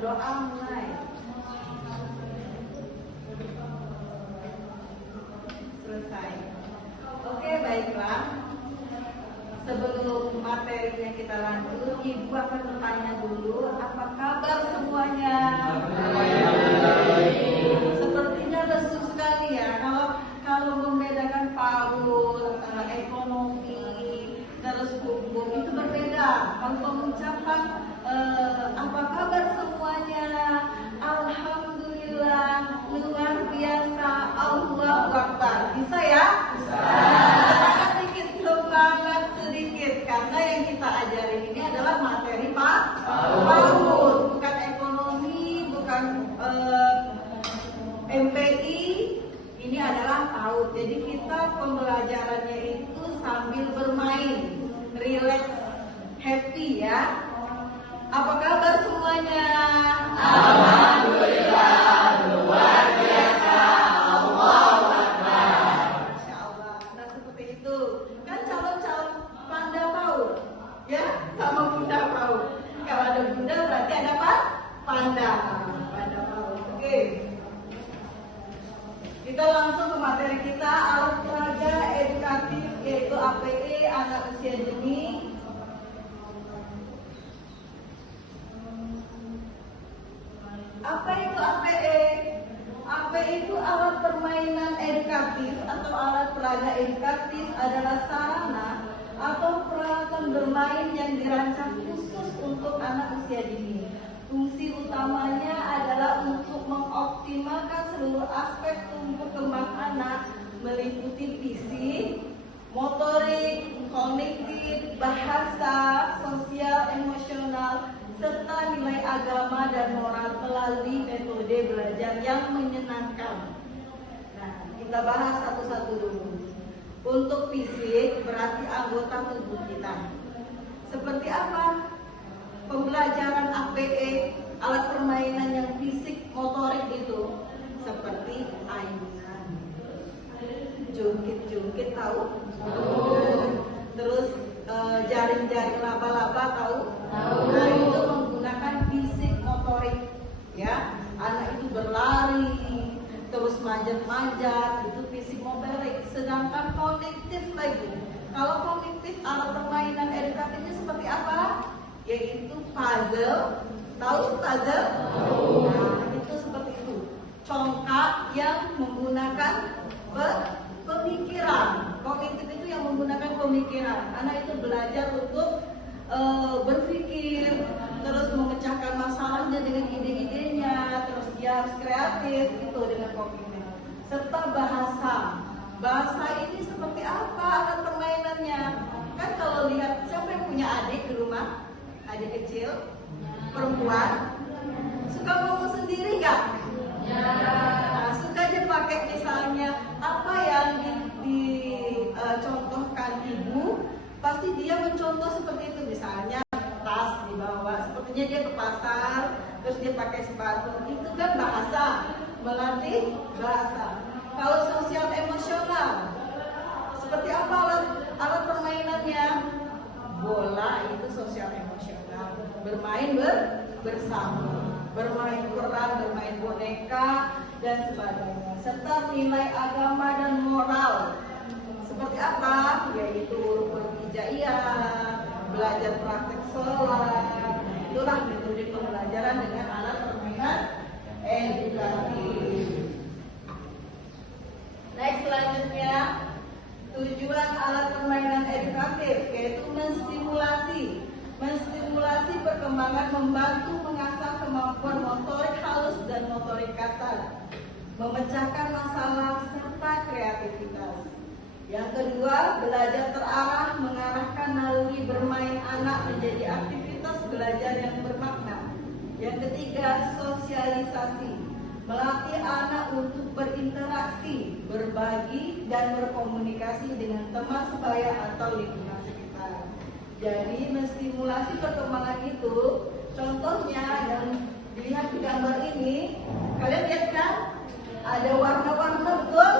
berdoa mulai. Selesai. Oke, baiklah. Sebelum materinya kita lanjut, Ibu akan bertanya dulu, apa kabar semuanya? Sepertinya lesu sekali ya. Kalau membedakan PAUD, ekonomi, terus hukum itu berbeda. Kalau mengucapkan apa kabar semuanya? Alhamdulillah, luar biasa, Allahu Akbar. Bisa ya? Semangat sedikit, karena yang kita ajarin ini adalah materi PAUD, bukan ekonomi, bukan MPI. Ini adalah PAUD. Jadi kita pembelajarannya itu sambil bermain, relax, happy ya. Apa kabar semuanya? Alhamdulillah, luar biasa, Allahu Akbar. Masya Allah. Nah seperti itu. Kan calon-calon panda PAUD, ya, sama bunda PAUD. Kalau ada bunda berarti ada apa? Panda PAUD. Oke. Kita langsung ke materi kita, alat peraga edukatif yaitu APE anak usia dini. Apa itu APE? APE itu alat permainan edukatif atau alat peraga edukatif adalah sarana atau peralatan bermain yang dirancang khusus untuk anak usia dini. Fungsi utamanya adalah untuk mengoptimalkan seluruh aspek tumbuh kembang anak meliputi fisik, motorik, kognitif, bahasa, sosial, emosional, serta nilai agama dan moral melalui metode belajar yang menyenangkan. Nah, kita bahas satu-satu dulu. Untuk fisik berarti anggota tubuh kita. Seperti apa? Pembelajaran APE, alat permainan yang fisik motorik itu seperti ayunan, jungkit-jungkit tahu? Terus jaring-jaring laba-laba tahu? Nah itu menggunakan fisik motorik ya. Anak itu berlari, terus manjat-manjat, itu fisik motorik. Sedangkan kognitif lagi. Kalau kognitif alat permainan edukatifnya seperti apa? Yaitu puzzle. Tahu puzzle? Nah, itu seperti itu. Congkak yang menggunakan pemikiran. Kognitif itu yang menggunakan pemikiran. Anak itu belajar untuk berpikir, terus memecahkan masalahnya dengan ide-idenya, terus dia harus kreatif itu dengan kognitif. Serta bahasa. Bahasa ini seperti apa alat permainannya? Kan kalau lihat, siapa yang punya adik di rumah? Adik kecil, perempuan, suka ngomong sendiri nggak? Ya. Nah, suka aja pakai misalnya apa yang dicontohkan ibu, pasti dia mencontoh seperti itu. Misalnya tas dibawa, sepertinya dia ke pasar, terus dia pakai sepatu. Itu kan bahasa, melatih bahasa. Kalau sosial emosional, seperti apa alat permainannya? Bola itu sosial emosional, bermain bersama, bermain peran, bermain boneka dan sebagainya. Serta nilai agama dan moral. Seperti apa? Yaitu rukun hijaiyah, belajar praktek sholat. Itulah metode pembelajaran dengan alat permainan edukatif. Next, selanjutnya tujuan alat permainan edukatif yaitu menstimulasi perkembangan, membantu mengasah kemampuan motorik halus dan motorik kasar, memecahkan masalah serta kreativitas. Yang kedua, belajar terarah, mengarahkan naluri bermain anak menjadi aktivitas belajar yang bermakna. Yang ketiga, sosialisasi, melatih anak untuk berinteraksi, berbagi, dan berkomunikasi dengan teman sebaya atau lingkungan sekitar. Jadi menstimulasi perkembangan itu, contohnya yang dilihat di gambar ini, kalian lihat kan? Ada warna-warna, betul?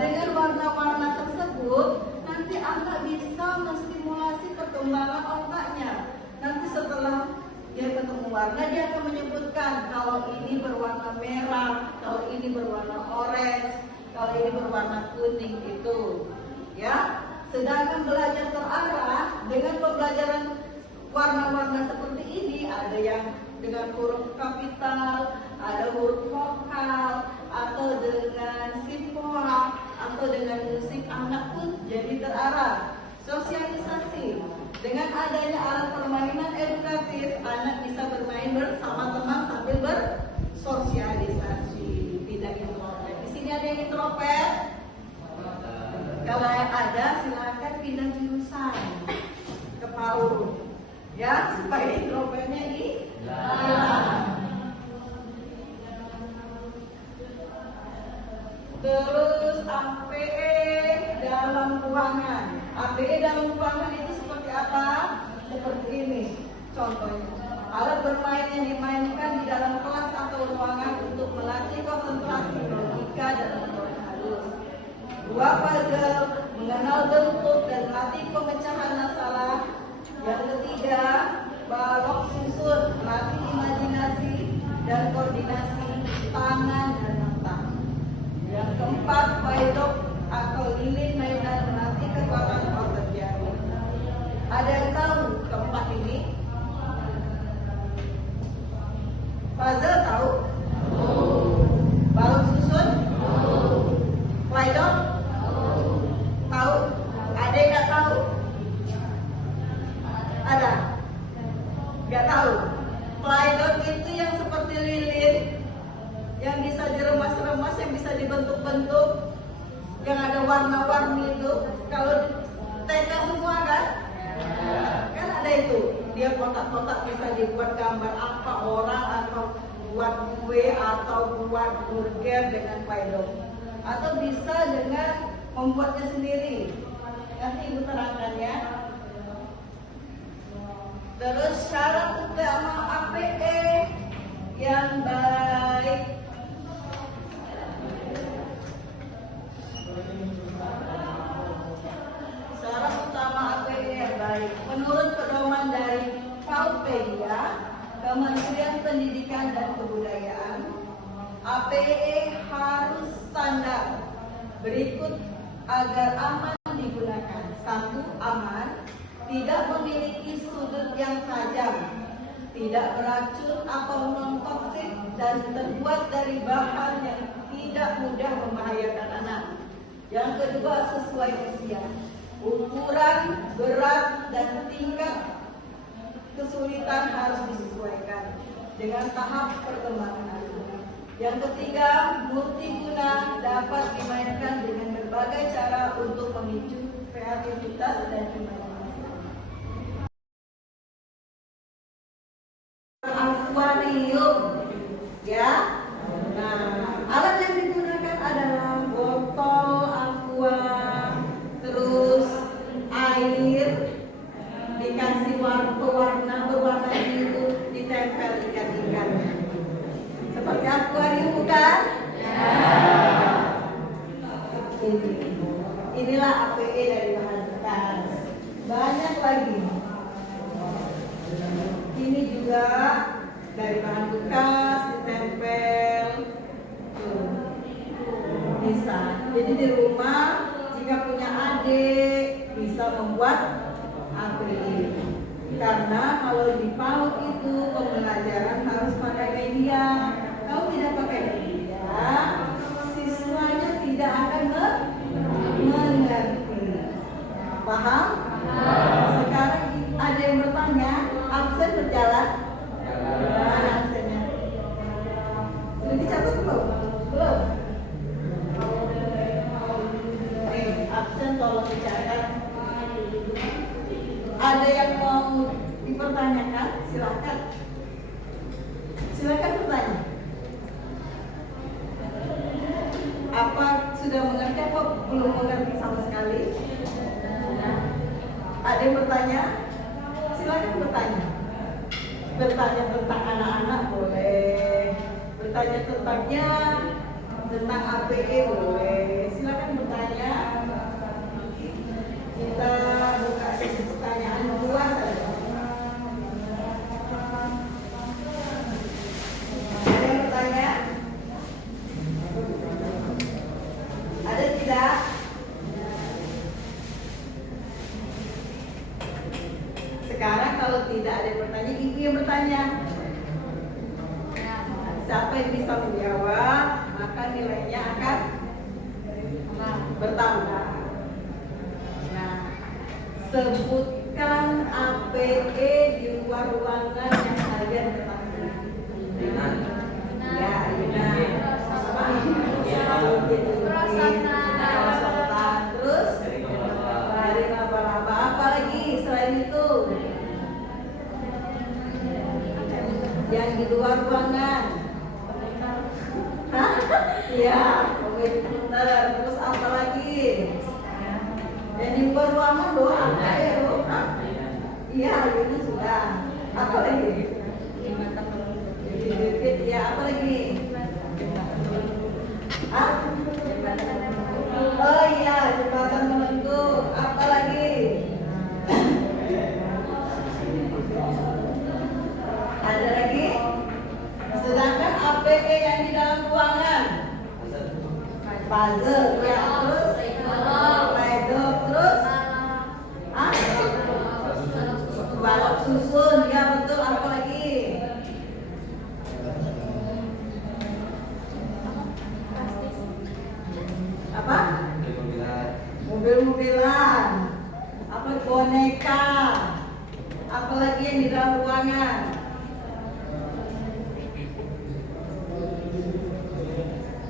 Dengan warna-warna tersebut, nanti anak bisa menstimulasi perkembangan otaknya. Nanti setelah dia ketemu warna, dia akan menyebutkan kalau ini berwarna merah, kalau ini berwarna orange, kalau ini berwarna kuning itu. Ya, sedangkan belajar terarah dengan pembelajaran warna-warna seperti ini, ada yang dengan huruf kapital, ada huruf vokal, atau dengan simbola, atau dengan musik, anak pun jadi terarah. Sosialisasi, dengan adanya alat permainan edukatif, anak bisa bermain bersama teman sambil bersosialisasi, tidak introvert. Di sini ada yang introvert? Kalau ada, silakan pindah jurusan ke PAUD, ya, supaya introvertnya hilang. Terus APE dalam ruangan. APE dalam ruangan itu seperti apa? Seperti ini contohnya. Alat bermain yang dimainkan di dalam kelas atau ruangan untuk melatih konsentrasi, logika, dan motorik halus. Dua puzzle, mengenal bentuk dan melatih pemecahan masalah. Yang ketiga, balok susun, melatih imajinasi dan koordinasi tangan dan mata. Yang keempat, paidok atau lilin mainan, melatih kekuatan otot jari. Ada yang tahu keempat ini? Puzzle tahu? Balok susun? Paidok? Tahu? Ada yang nggak tahu? Ada? Nggak tahu? Paidok itu yang seperti lilin, yang bisa diremas-remas, yang bisa dibentuk-bentuk, yang ada warna-warni itu. Kalau TK semua kan? Kan ada itu. Dia kotak-kotak bisa dibuat gambar apa orang, atau buat kue, atau buat burger dengan paidok. Atau bisa dengan membuatnya sendiri. Nanti Ibu terangkan ya. Terus syarat utama APE yang baik. Syarat utama APE yang baik. Menurut pedoman dari PAUDpedia, Kementerian Pendidikan dan Kebudayaan, APE harus standar berikut agar aman digunakan. 1. Aman, tidak memiliki sudut yang tajam, tidak beracun atau non-toksik, dan terbuat dari bahan yang tidak mudah membahayakan anak. Yang kedua, sesuai usia, ukuran, berat, dan tingkat kesulitan harus disesuaikan dengan tahap perkembangan anak. Yang ketiga, multiguna, dapat dimainkan dengan berbagai cara untuk memicu kreativitas dan imajinasi. Akuarium, ya. Nah, alat yang digunakan adalah botol aqua, terus air dikasih warna berwarna biru, ditempel ikan-ikannya. Seperti akuarium bukan? Inilah APE dari bahan bekas. Banyak lagi. Ini juga dari bahan bekas, ditempel. Bisa. Jadi di rumah jika punya adik bisa membuat APE. Karena kalau di PAUD itu pembelajaran harus pakai media. Kalau tidak pakai media, siswanya tidak akan mengerti. Paham? Sekarang ada yang bertanya, absen berjalan? Mana absennya? Sudah dicatat belum? Belum? Absen tolong dicatat. Ada yang mau dipertanyakan? Silakan. Silakan bertanya. Apa sudah mengerti atau belum mengerti sama sekali? Ada yang bertanya? Silakan bertanya. Bertanya tentang anak-anak boleh. Bertanya tentang APE boleh. Silakan bertanya. Kita buka sesi pertanyaan luas saja. Siapa yang bisa menjawab, maka nilainya akan bertambah. Nah, sebutkan APE di luar ruangan yang kalian ketahui. Ya, terus dari laba-laba. Apa lagi selain itu? Yang di luar ruangan. Hah? Iya, komputer. Terus apa lagi? Yang di luar ruangan doang. Ayo. Iya, ini sudah. Apa lagi? Ya, apa lagi? Hah? Oh iya, jembatan melengkung. Apa lagi? Ada lagi? Sedangkan APE yang di dalam ruangan, puzzle, ya, terus pedok, terus balok susun, ya betul. Apa lagi? Apa? Mobil-mobilan. Apa? Boneka. Apalagi yang di dalam ruangan?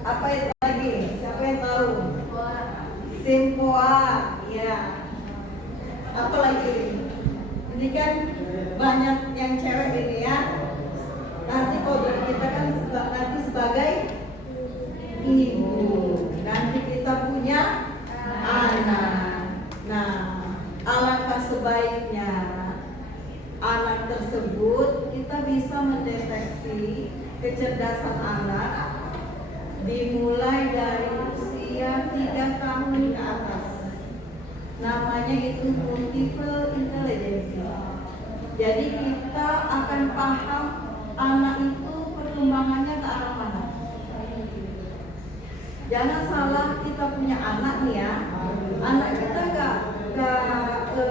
Apa itu lagi? Siapa yang tahu? Sempoa, ya. Apa lagi? Ini kan banyak yang cewek ini ya. Nanti kodrat kita kan nanti sebagai ibu. Nanti kita punya anak. Nah, alangkah sebaiknya anak tersebut kita bisa mendeteksi kecerdasan anak dimulai dari usia 3 tahun ke atas. Namanya itu multiple intelligence. Jadi kita akan paham anak itu perkembangannya ke arah mana. Jangan salah, kita punya anak nih ya. Anak kita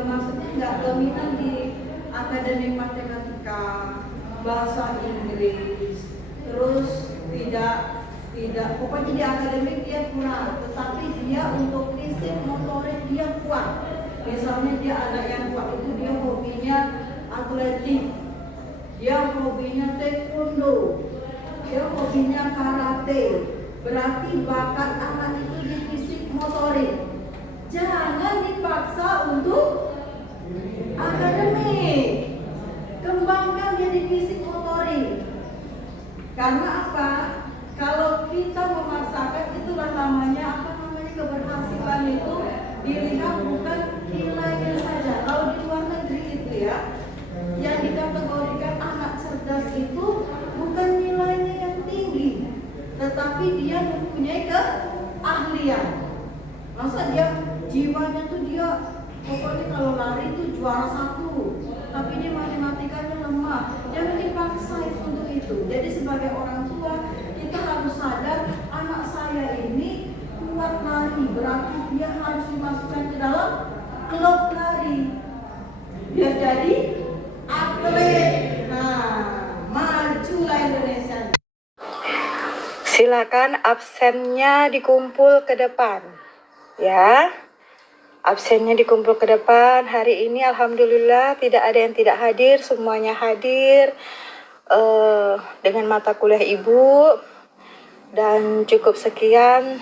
maksudnya nggak dominan di akademik matematika, bahasa Inggris, terus tidak pokoknya di akademik dia kurang, tetapi dia untuk fisik motorik dia kuat. Misalnya dia anak yang kuat itu dia hobinya atletik, dia hobinya taekwondo, dia hobinya karate. Berarti bakat anak itu di fisik motorik. Jangan dipaksa untuk akademik, kembangkan dia di fisik motorik. Karena apa? Kalau kita memaksakan, itulah namanya keberhasilan itu dilihat bukan nilainya saja. Kalau di luar negeri itu ya, yang dikategorikan anak cerdas itu bukan nilainya yang tinggi, tetapi dia mempunyai keahlian. Masa dia jiwanya tuh dia pokoknya kalau lari itu juara 1, tapi dia matematikanya lemah. Jangan dipaksa untuk itu. Jadi sebagai orang tua kita harus sadar anak saya ini kuat lari, berarti dia harus dimasukkan ke dalam klub lari. Dia jadi atlet. Nah, majulah Indonesia. Silakan absennya dikumpul ke depan. Ya. Absennya dikumpul ke depan. Hari ini alhamdulillah tidak ada yang tidak hadir, semuanya hadir dengan mata kuliah Ibu. Dan cukup sekian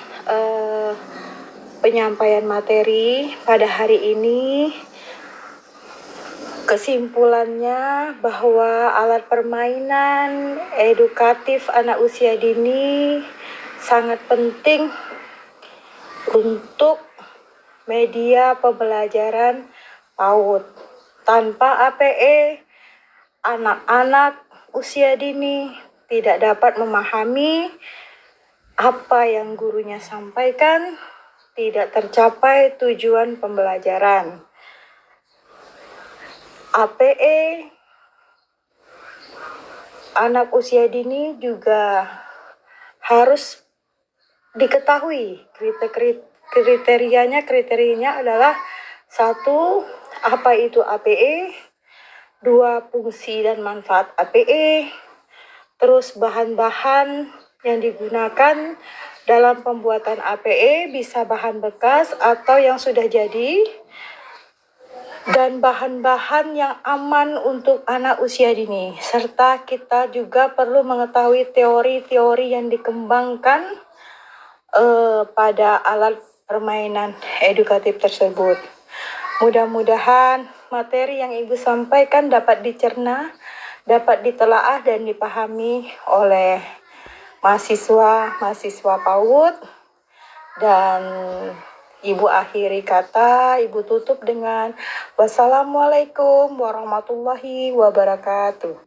penyampaian materi pada hari ini. Kesimpulannya bahwa alat permainan edukatif anak usia dini sangat penting untuk media pembelajaran PAUD. Tanpa APE, anak-anak usia dini tidak dapat memahami apa yang gurunya sampaikan, tidak tercapai tujuan pembelajaran. APE anak usia dini juga harus diketahui kriterianya adalah 1. Apa itu APE, 2. Fungsi dan manfaat APE, Terus bahan-bahan yang digunakan dalam pembuatan APE bisa bahan bekas atau yang sudah jadi, dan bahan-bahan yang aman untuk anak usia dini. Serta kita juga perlu mengetahui teori-teori yang dikembangkan pada alat permainan edukatif tersebut. Mudah-mudahan materi yang Ibu sampaikan dapat dicerna, dapat ditelaah dan dipahami oleh mahasiswa PAUD. Dan Ibu akhiri kata, Ibu tutup dengan wassalamualaikum warahmatullahi wabarakatuh.